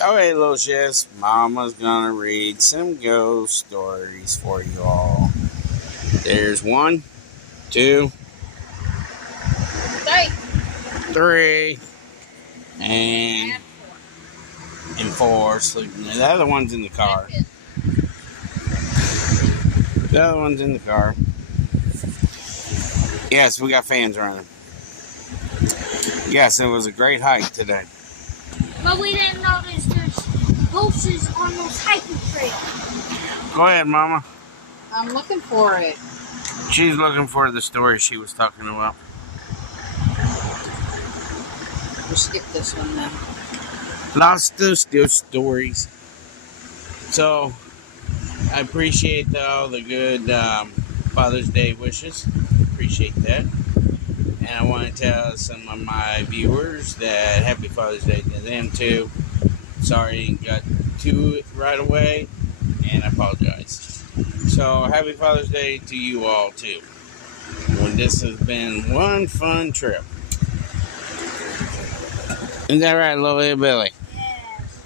Alright, little shits, Mama's gonna read some ghost stories for you all. There's 1, 2, 3, and 4 sleeping there. The other one's in the car. The other one's in the car. Yes, we got fans running. Yes, it was a great hike today. But we didn't notice there's ghosts on those hiking trails. Go ahead, Mama. I'm looking for it. She's looking for the story she was talking about. We'll skip this one then. Lots of still stories. So, I appreciate all the good Father's Day wishes. Appreciate that. And I want to tell some of my viewers that Happy Father's Day to them too. Sorry I didn't get to it right away, and I apologize. So, Happy Father's Day to you all too. Well, this has been one fun trip. Is that right, little Billy? Yes.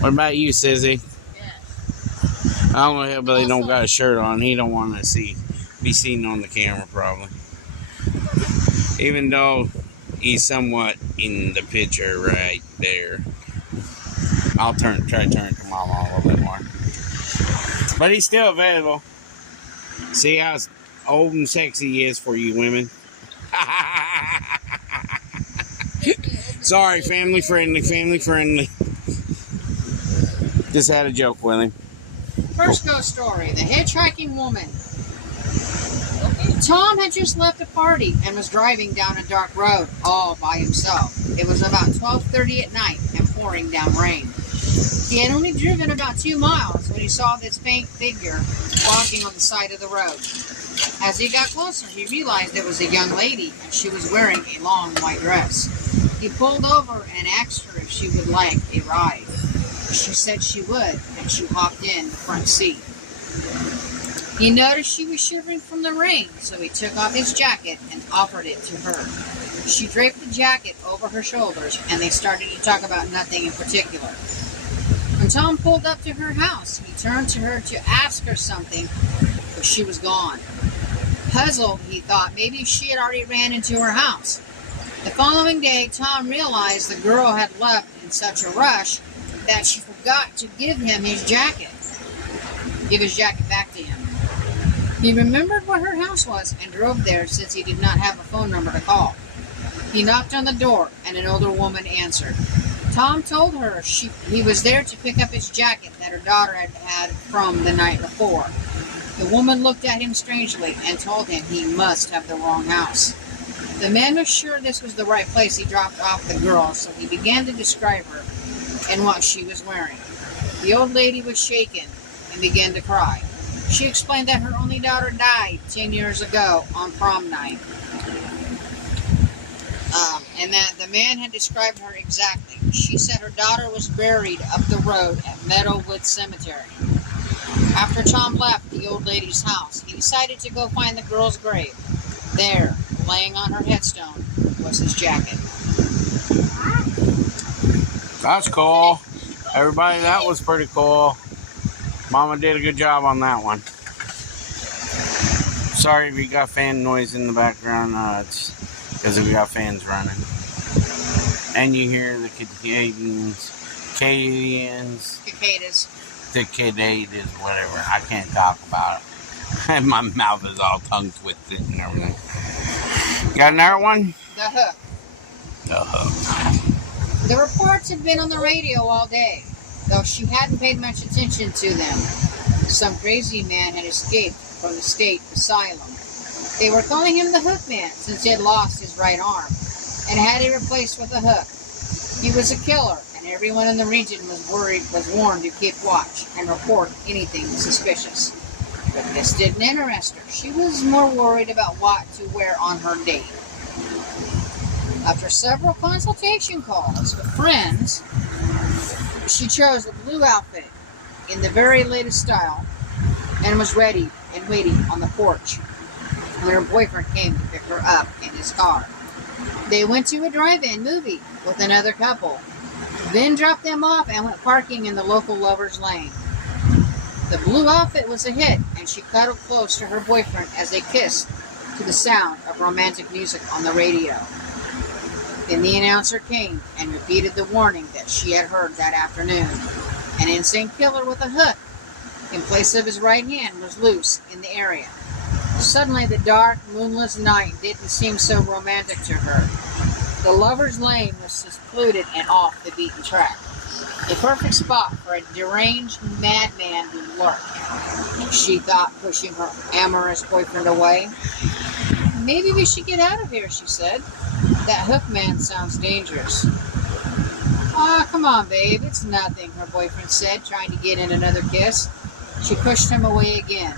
What about you, Sizzy? Yes. I don't know, Hillbilly don't got a shirt on. He don't want to be seen on the camera, probably. Even though he's somewhat in the picture right there. I'll try to turn it to Mama a little bit more. But he's still available. See how old and sexy he is for you women. Sorry, family friendly. Just had a joke with him. First ghost story, the hitchhiking woman. Tom had just left a party and was driving down a dark road all by himself. It was about 12:30 at night and pouring down rain. He had only driven about 2 miles when he saw this faint figure walking on the side of the road. As he got closer, he realized it was a young lady and she was wearing a long white dress. He pulled over and asked her if she would like a ride. She said she would, and she hopped in the front seat. He noticed she was shivering from the rain, so he took off his jacket and offered it to her. She draped the jacket over her shoulders, and they started to talk about nothing in particular. When Tom pulled up to her house, he turned to her to ask her something, but she was gone. Puzzled, he thought maybe she had already ran into her house. The following day, Tom realized the girl had left in such a rush that she forgot to give him his jacket. Give his jacket back to him. He remembered where her house was and drove there since he did not have a phone number to call. He knocked on the door and an older woman answered. Tom told her he was there to pick up his jacket that her daughter had had from the night before. The woman looked at him strangely and told him he must have the wrong house. The man was sure this was the right place he dropped off the girl, so he began to describe her and what she was wearing. The old lady was shaken and began to cry. She explained that her only daughter died 10 years ago on prom night. And that the man had described her exactly. She said her daughter was buried up the road at Meadowwood Cemetery. After Tom left the old lady's house, he decided to go find the girl's grave. There, laying on her headstone, was his jacket. That's cool. Everybody, that was pretty cool. Mama did a good job on that one. Sorry if you got fan noise in the background. It's because we got fans running. And you hear the cicadas, whatever. I can't talk about it. And my mouth is all tongue twisted and everything. Got another one? The hook. The hook. The reports had been on the radio all day, though she hadn't paid much attention to them. Some crazy man had escaped from the state asylum. They were calling him the Hook Man since he had lost his right arm and had it replaced with a hook. He was a killer, and everyone in the region was warned to keep watch and report anything suspicious. But this didn't interest her. She was more worried about what to wear on her date. After several consultation calls with friends, she chose a blue outfit in the very latest style and was ready and waiting on the porch when her boyfriend came to pick her up in his car. They went to a drive-in movie with another couple. then dropped them off and went parking in the local Lover's Lane. The blue outfit was a hit, and she cuddled close to her boyfriend as they kissed to the sound of romantic music on the radio. Then the announcer came and repeated the warning that she had heard that afternoon. An insane killer with a hook in place of his right hand was loose in the area. Suddenly, the dark, moonless night didn't seem so romantic to her. The Lover's Lane was secluded and off the beaten track. A perfect spot for a deranged madman to lurk, she thought, pushing her amorous boyfriend away. Maybe we should get out of here, she said. That hook man sounds dangerous. Ah, come on, babe, it's nothing, her boyfriend said, trying to get in another kiss. She pushed him away again.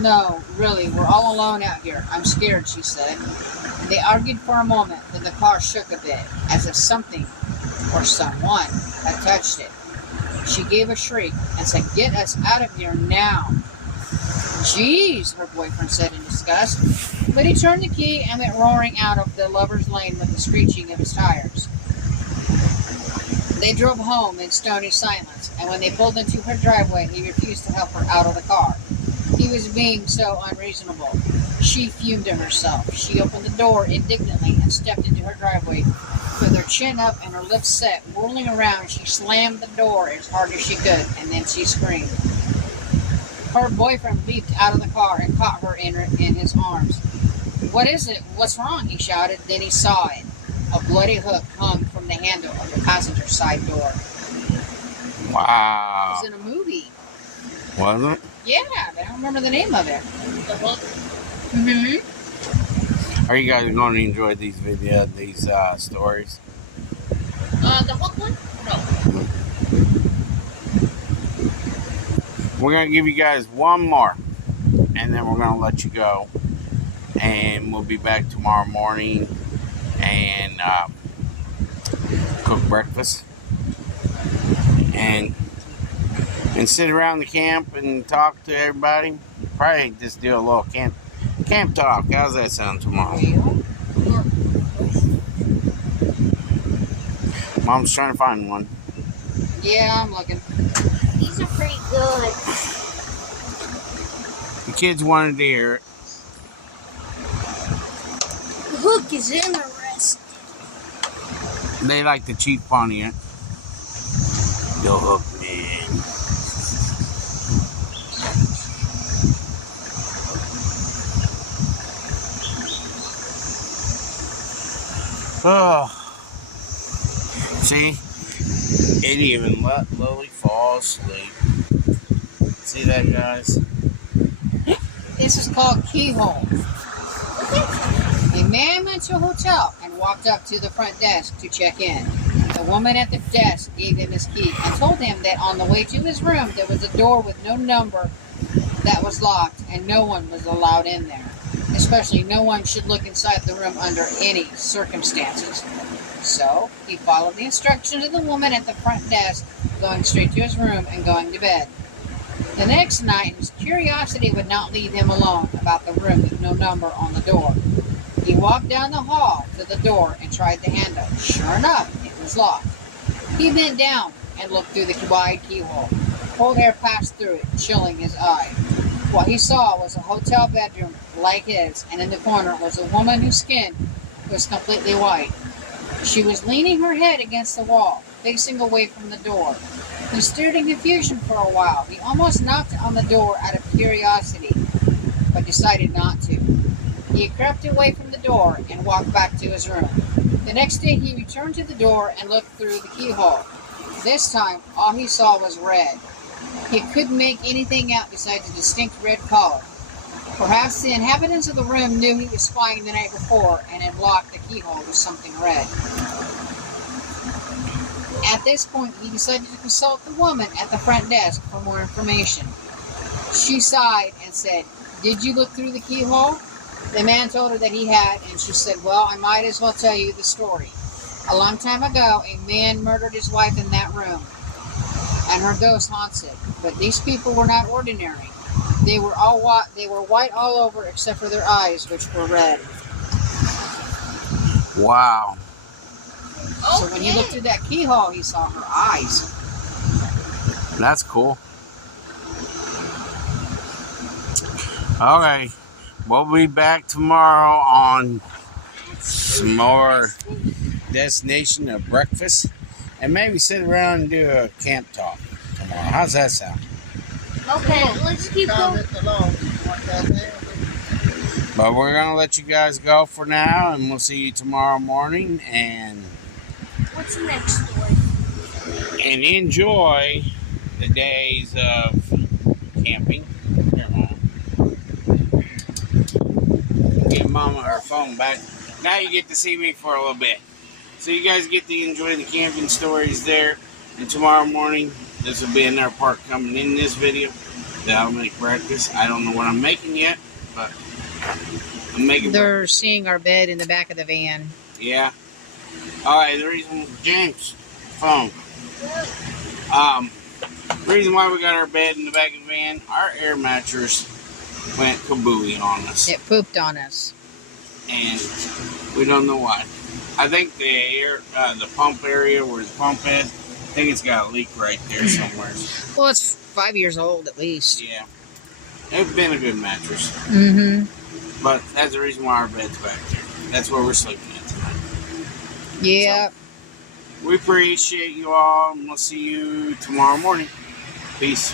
No, really, we're all alone out here. I'm scared, she said. They argued for a moment, then the car shook a bit, as if something or someone had touched it. She gave a shriek and said, "Get us out of here now." "Jeez," her boyfriend said in disgust, but he turned the key and went roaring out of the Lover's Lane with the screeching of his tires. They drove home in stony silence, and when they pulled into her driveway, he refused to help her out of the car. He was being so unreasonable. She fumed to herself. She opened the door indignantly and stepped into her driveway. With her chin up and her lips set, whirling around, she slammed the door as hard as she could, and then she screamed. Her boyfriend leaped out of the car and caught her in his arms. "What is it? What's wrong?" he shouted. Then he saw it. A bloody hook hung from the handle of the passenger side door. Wow. It was in a movie. Was it? Yeah, but I don't remember the name of it. The hook? Mm-hmm. Are you guys going to enjoy these stories? The hook one? No. We're going to give you guys one more, and then we're going to let you go. And we'll be back tomorrow morning and cook breakfast. And sit around the camp and talk to everybody. Probably just do a little camp talk. How's that sound tomorrow? Mom's trying to find one. Yeah, I'm looking. These are pretty good. The kids wanted to hear it. The hook is interesting. They like to cheat funny it. The hook man. Oh, see, it even let Lily fall asleep. See that, guys? This is called Keyhole. A man went to a hotel and walked up to the front desk to check in. The woman at the desk gave him his key and told him that on the way to his room there was a door with no number that was locked and no one was allowed in there. Especially no one should look inside the room under any circumstances. So he followed the instructions of the woman at the front desk, going straight to his room and going to bed. The next night, his curiosity would not leave him alone about the room with no number on the door. He walked down the hall to the door and tried the handle. Sure enough, it was locked. He bent down and looked through the wide keyhole. Cold air passed through it, chilling his eye. What he saw was a hotel bedroom like his, and in the corner was a woman whose skin was completely white. She was leaning her head against the wall, facing away from the door. He stared in confusion for a while. He almost knocked on the door out of curiosity, but decided not to. He crept away from the door and walked back to his room. The next day he returned to the door and looked through the keyhole. This time, all he saw was red. He couldn't make anything out besides a distinct red color. Perhaps the inhabitants of the room knew he was spying the night before and had blocked the keyhole with something red. At this point, he decided to consult the woman at the front desk for more information. She sighed and said, "Did you look through the keyhole?" The man told her that he had, and she said, "Well, I might as well tell you the story. A long time ago, a man murdered his wife in that room, and her ghost haunts it. But these people were not ordinary. They were white all over except for their eyes, which were red." Wow. So when he looked through that keyhole, he saw her eyes. That's cool. Okay, we'll be back tomorrow on some more destination of breakfast, and maybe sit around and do a camp talk tomorrow. How's that sound? Okay, let's keep going. But we're gonna let you guys go for now, and we'll see you tomorrow morning. And What's the next story? enjoy the days of camping. Here, Mama. Give Mama her phone back. Now you get to see me for a little bit. So you guys get to enjoy the camping stories there. And tomorrow morning, this will be another part coming in this video that I'll make breakfast. I don't know what I'm making yet, but I'm making They're breakfast. seeing our bed in the back of the van. Yeah. All right, the reason, James, phone. The reason why we got our bed in the back of the van, our air mattress went kabooey on us. It pooped on us. And we don't know why. I think the air, the pump area where the pump is, I think it's got a leak right there somewhere. Well, it's 5 years old at least. Yeah. It's been a good mattress. Mm-hmm. But that's the reason why our bed's back there. That's where we're sleeping at tonight. Yeah. So, we appreciate you all, and we'll see you tomorrow morning. Peace.